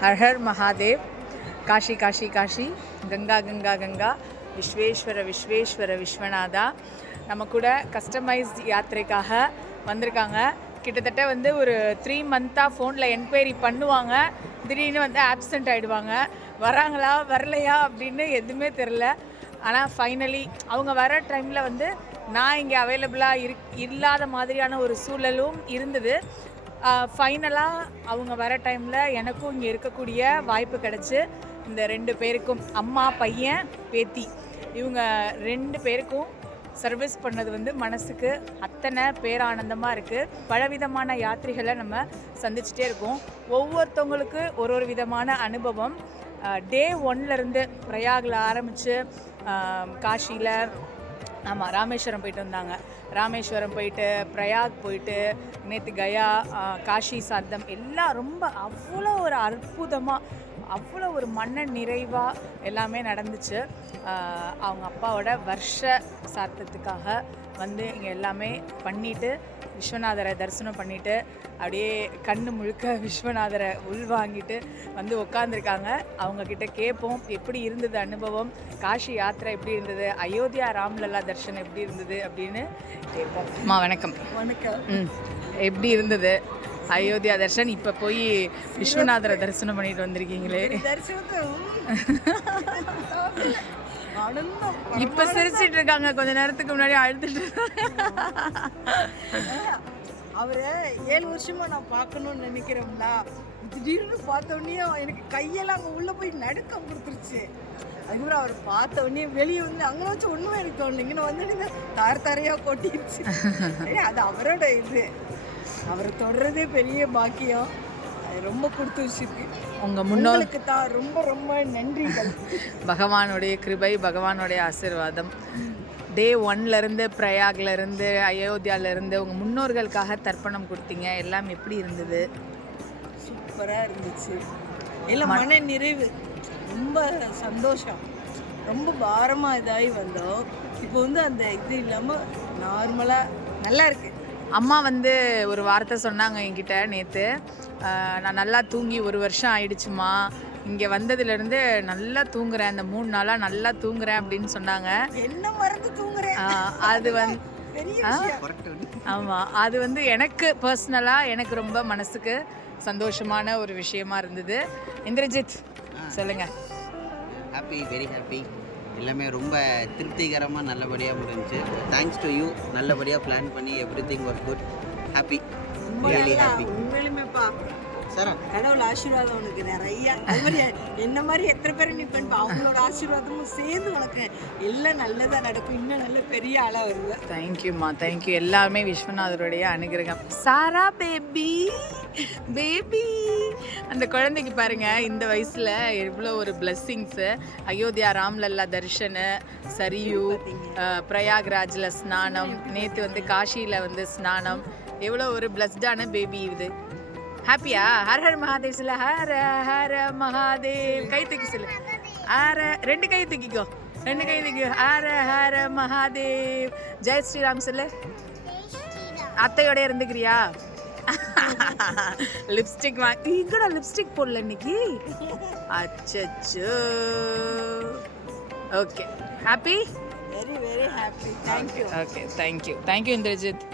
Her Har Mahadev. Kashi Kashi Kashi, Ganga Ganga Ganga, Vishweshwara Vishweshwara Vishwanatha. நம்ம கூட customised யாத்திரைக்காக வந்திருக்காங்க. கிட்டத்தட்ட வந்து ஒரு 3 மந்த்தாக ஃபோனில் என்கொயரி பண்ணுவாங்க, திடீர்னு வந்து ஆப்சண்ட் ஆகிடுவாங்க. வராங்களா வரலையா அப்படின்னு எதுவுமே தெரில. ஆனால் ஃபைனலி அவங்க வர டைமில் வந்து நான் இங்கே அவைலபிளாக இல்லாத மாதிரியான ஒரு சூழலும் இருந்தது. ஃபைனலாக அவங்க வர டைமில் எனக்கும் இங்கே இருக்கக்கூடிய வாய்ப்பு கிடச்சி இந்த 2 பேருக்கும், அம்மா பையன் பேத்தி, இவங்க 2 பேருக்கும் சர்வீஸ் பண்ணது வந்து மனசுக்கு அத்தனை பேரானந்தமாக இருக்குது. பலவிதமான யாத்திரைகளை நம்ம சந்திச்சுட்டே இருக்கோம். ஒவ்வொருத்தவங்களுக்கு ஒரு விதமான அனுபவம். டே 1லேருந்து பிரயாகில் ஆரம்பித்து காஷியில், ஆமாம், ராமேஸ்வரம் போயிட்டு வந்தாங்க. ராமேஸ்வரம் போயிட்டு பிரயாக் போயிட்டு நேற்று கயா, காஷி சார்த்தம் எல்லாம் ரொம்ப அவ்வளோ ஒரு அற்புதமாக, அவ்வளோ ஒரு மன நிறைவாக எல்லாமே நடந்துச்சு. அவங்க அப்பாவோட வருஷ சார்த்தத்துக்காக வந்து இங்கே எல்லாமே பண்ணிவிட்டு விஸ்வநாதரை தரிசனம் பண்ணிவிட்டு அப்படியே கண்ணு முழுக்க விஸ்வநாதரை உள்வாங்கிட்டு வந்து உட்காந்துருக்காங்க. அவங்கக்கிட்ட கேட்போம் எப்படி இருந்தது அனுபவம், காஷி யாத்திரை எப்படி இருந்தது, அயோத்தியா ராம்லல்லா தர்ஷன் எப்படி இருந்தது அப்படின்னு கேட்போம். அம்மா வணக்கம். வணக்கம். எப்படி இருந்தது அயோத்தியா தர்ஷன்? இப்போ போய் விஸ்வநாதரை தரிசனம் பண்ணிட்டு வந்திருக்கீங்களே. இப்ப சிரிச்சிட்டு இருக்காங்க, கொஞ்ச நேரத்துக்கு முன்னாடி அழுதுட்டு. அவரை 7 வருஷமா நான் பார்க்கணும்னு நினைக்கிறோம்னா, திடீர்னு பார்த்தோன்னே எனக்கு கையெல்லாம் அங்கே உள்ளே போய் நடுக்கம் கொடுத்துருச்சு. அதுக்கப்புறம் அவர் பார்த்தோன்னே வெளியே வந்து அங்கே வச்சு ஒன்றுமே எனக்கு தோணலை. இங்கே வந்து தாரையாக கொட்டிடுச்சு. அது அவரோட இது, அவரை தொடர்றதே பெரிய பாக்கியம். ரொம்ப கொடுத்து வச்சிருக்கு. உங்கள் முன்னோருக்கு தான் ரொம்ப ரொம்ப நன்றிகள். பகவானுடைய கிருபை, பகவானுடைய ஆசீர்வாதம். டே 1லேருந்து பிரயாக்லேருந்து அயோத்தியாவிலேருந்து உங்கள் முன்னோர்களுக்காக தர்ப்பணம் கொடுத்தீங்க. எல்லாம் எப்படி இருந்தது? சூப்பராக இருந்துச்சு. எல்லாம் மன நிறைவு, ரொம்ப சந்தோஷம். ரொம்ப பாரமாக இதாகி வந்தோம். இப்போ வந்து அந்த இது இல்லாமல் நார்மலாக நல்லா இருக்குது. அம்மா வந்து ஒரு வார்த்தை சொன்னாங்க என்கிட்ட நேற்று. நான் நல்லா தூங்கி 1 வருஷம் ஆயிடுச்சுமா, இங்கே வந்ததுலேருந்து நல்லா தூங்குறேன், அந்த 3 நாளாக நல்லா தூங்குறேன் அப்படின்னு சொன்னாங்க. என்ன மறந்து தூங்குறேன் அது வந்து ஆமாம், அது வந்து எனக்கு பர்சனலாக எனக்கு ரொம்ப மனசுக்கு சந்தோஷமான ஒரு விஷயமா இருந்தது. இந்திரஜித் சொல்லுங்கள். Happy, very happy. எல்லாமே ரொம்ப திருப்திகரமாக நல்லபடியாக முடிஞ்சிச்சு. Thanks to you. நல்லபடியாக பிளான் பண்ணி everything was good. Happy, really happy. உண்மையிலுமேப்பா கடவுள் ஆசீர்வாதம் உனக்கு நிறையா. அது மாதிரி என்ன மாதிரி எத்தனை பேர் நிற்பேன்ப்பா, அவங்களோட ஆசீர்வாதமும் சேர்ந்து உனக்கு எல்லாம் நல்லதாக நடக்கும். இன்னும் நல்ல பெரிய ஆளாக வருவேன். தேங்க்யூம்மா, தேங்க்யூ. எல்லாமே விஸ்வநாதருடைய அனுகிரகம். சாரா பேபி பேபி, அந்த குழந்தைக்கு பாருங்க இந்த வயசில் எவ்வளோ ஒரு பிளெஸ்ஸிங்ஸு. அயோத்தியா ராம்லல்லா தர்ஷனு, சரியு, பிரயாக்ராஜில் ஸ்நானம், நேற்று வந்து காஷியில் வந்து ஸ்நானம், எவ்வளோ ஒரு பிளஸ்டான பேபி இது. ஹாப்பியா? ஹர் ஹர் மகாதேவ் சொல்ல. ஹர ஹர மகாதேவ். கை தூக்கி சொல்லு. ஹர 2 கை தூக்கிக்கோ, 2 கை தூக்கிக்கோ. ஹர ஹர மகாதேவ். ஜெய் ஸ்ரீராம் சொல்லு. அத்தையோட இருந்துக்கிறியா? லிப்ஸ்டிக் இங்கடா லிப்ஸ்டிக் போடல இன்னைக்கு. அச்சச்சோ. Okay, happy, very very happy. Thank you. Okay, thank you, thank you Indrajit.